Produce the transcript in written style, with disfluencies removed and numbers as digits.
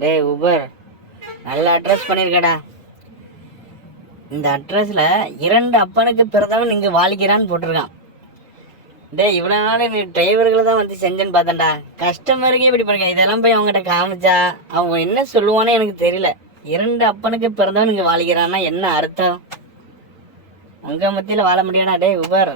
டேய் ஊபர், நல்ல அட்ரஸ் பண்ணியிருக்கடா. இந்த அட்ரஸில் 2 அப்பனுக்கு பிறந்தவன் இங்கே வாழ்கிறான்னு போட்டிருக்கான். டேய் இவ்வளோ நாள் நீ டிரைவர்களை தான் வந்து செஞ்சேன்னு பார்த்தேன்டா. கஸ்டமருக்கே இப்படி பண்ணிருக்கேன். இதெல்லாம் போய் அவங்ககிட்ட காமிச்சா அவங்க என்ன சொல்லுவானே எனக்கு தெரியல. 2 அப்பனுக்கு பிறந்தவன் இங்கே வாழ்கிறான்னா என்ன அர்த்தம்? உங்கள் மத்தியில் வாழ முடியாதா டேய் ஊபர்?